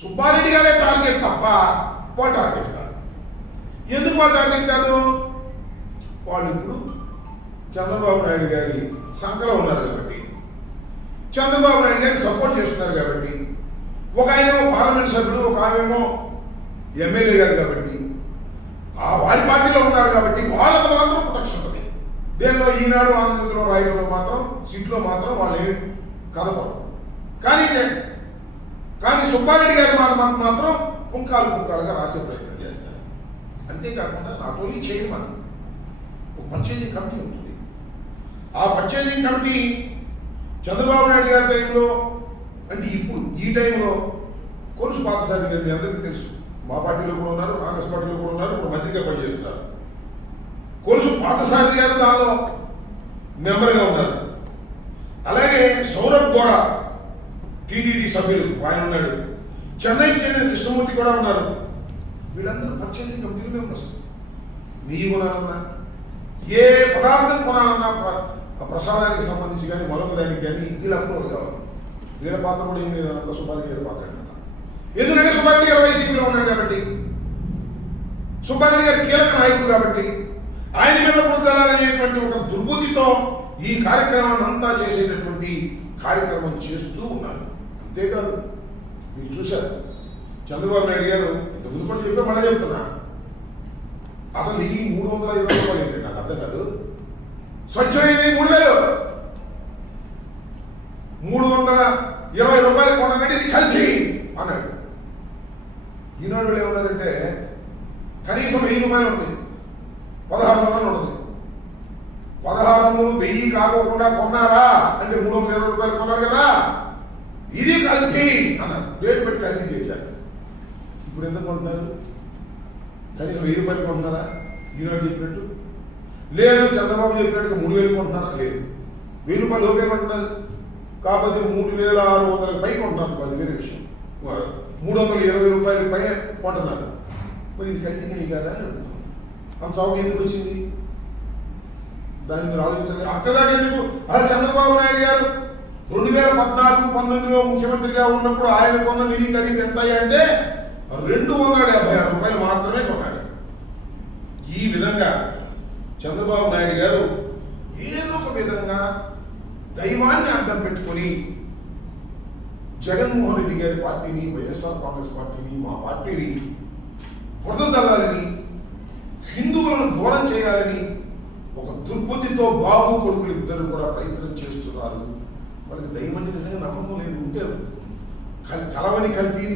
సుబ్బారెడ్డి గారే టార్గెట్ తప్ప వాళ్ళు టార్గెట్ కాదు. ఎందుకు వాళ్ళు టార్గెట్ కాదు? వాళ్ళు ఇప్పుడు చంద్రబాబు నాయుడు గారి సంఖలో ఉన్నారు కాబట్టి, చంద్రబాబు నాయుడు గారిని సపోర్ట్ చేస్తున్నారు కాబట్టి, ఒక ఆయనేమో పార్లమెంట్ సభ్యుడు, ఒక ఆమెమో ఎమ్మెల్యే గారు కాబట్టి, ఆ వారి పార్టీలో ఉన్నారు కాబట్టి వాళ్ళకు మాత్రం ప్రొటెక్షన్ ఉంటుంది. దేనిలో ఈనాడు ఆంధ్రజ్యోతిలో రాయడంలో మాత్రం సీట్లో మాత్రం వాళ్ళు ఏమి కదపరు. కానీ సుబ్బారెడ్డి గారి మాట మాత్రం పుంకాలుగా రాసే ప్రయత్నం చేస్తారు. అంతేకాకుండా నాట్ ఓన్లీ చైర్మన్, ఒక పర్చేజింగ్ కమిటీ ఉంటుంది. ఆ పర్చేజింగ్ కమిటీ చంద్రబాబు నాయుడు గారి టైంలో, అంటే ఇప్పుడు ఈ టైంలో కొలుసు పార్థసారథి గారు మీ అందరికీ తెలుసు, మా పార్టీలో కూడా ఉన్నారు, కాంగ్రెస్ పార్టీలో కూడా ఉన్నారు, ఇప్పుడు మంత్రిగా పనిచేస్తున్నారు. కొలుసు పార్థసారథి గారు దానిలో మెంబర్గా ఉన్నారు. అలాగే సౌరభ్ గోడా టీటీడీ సభ్యులు ఆయన ఉన్నాడు. చెన్నైకి చెందిన కృష్ణమూర్తి కూడా ఉన్నారు. వీళ్ళందరూ పర్చేజింగ్ కమిటీలో మెంబర్స్. నెయ్యి కొనాలన్నా, ఏ పదార్థం కొనాలన్నా, ప్రసాదానికి సంబంధించి కానీ మరొక దానికి కానీ వీళ్ళ అప్రూవల్ కావాలి. వీళ్ళ పాత్ర కూడా ఏం లేదన్న సుబ్బారెడ్డి గారి పాత్ర ఏంటన్నా. ఎందుకంటే సుబ్బారెడ్డి గారు వైసీపీలో ఉన్నాడు కాబట్టి, సుబ్బారెడ్డి గారు కీలక నాయకుడు కాబట్టి, ఆయన మీద పొందాలనేటువంటి ఒక దుర్బుద్ధితో ఈ కార్యక్రమాన్ని అంతా చేసేటటువంటి కార్యక్రమం చేస్తూ ఉన్నారు. అంతేకాదు, మీరు చూశారు చంద్రబాబు నాయుడు గారు ఇంత ముందు కూడా చెప్పే మళ్ళీ చెప్తున్నా, అసలు ఈ 320 రూపాయలు ఏంటి నాకు అర్థం కాదు. స్వచ్ఛమైన 3,000 320 రూపాయలు కొనగానే ఇది కల్తీ అన్నాడు. ఈనాడు ఏమన్నారంటే కనీసం 1000 రూపాయలు ఉంటుంది, 1600 ఉంటుంది. 1600 1000 కాకోకుండా కొన్నారా అంటే 320 రూపాయలు కొన్నారు కదా, ఇది కల్తీ అన్నారు. రేటు పెట్టి కల్తీ చేశారు. ఇప్పుడు ఎందుకు కొంటున్నారు? కనీసం 1000 రూపాయలు కొంటున్నారా? ఈనాడు చెప్పినట్టు లేదు, చంద్రబాబు చెప్పినట్టుగా 3000 కొంటున్నారా? లేదు, 1000 రూపాయలు లోపే కొంటున్నారు. కాకపోతే 3600 పైకి కొంటున్నారు. అది వేరే విషయం. 320 రూపాయల పైన కొంటున్నారు. మరి ఇది కల్తీ కాదా అని అడుగుతాం. అంత చౌక ఎందుకు వచ్చింది? దాన్ని మీరు ఆలోచించాలి. అక్కడదాకా ఎందుకు? అసలు చంద్రబాబు నాయుడు గారు 2014-19లో ముఖ్యమంత్రిగా ఉన్నప్పుడు ఆయన కొన్న నిధి ఖరీదు ఎంత అంటే 256 రూపాయలు మాత్రమే కొన్నాడు. ఈ విధంగా చంద్రబాబు నాయుడు గారు ఏదో ఒక విధంగా దైవాన్ని అడ్డం పెట్టుకొని జగన్మోహన్ రెడ్డి గారి పార్టీని, వైఎస్ఆర్ కాంగ్రెస్ పార్టీని, మా పార్టీని బురద చల్లాలని, హిందువులను దూరం చేయాలని ఒక దుర్బుద్ధితో బాబు కొడుకులు ఇద్దరు కూడా ప్రయత్నం చేస్తున్నారు. వాళ్ళకి దైవం నిజంగా నమ్మకం లేదు. ఉంటే కలవని కల్తీ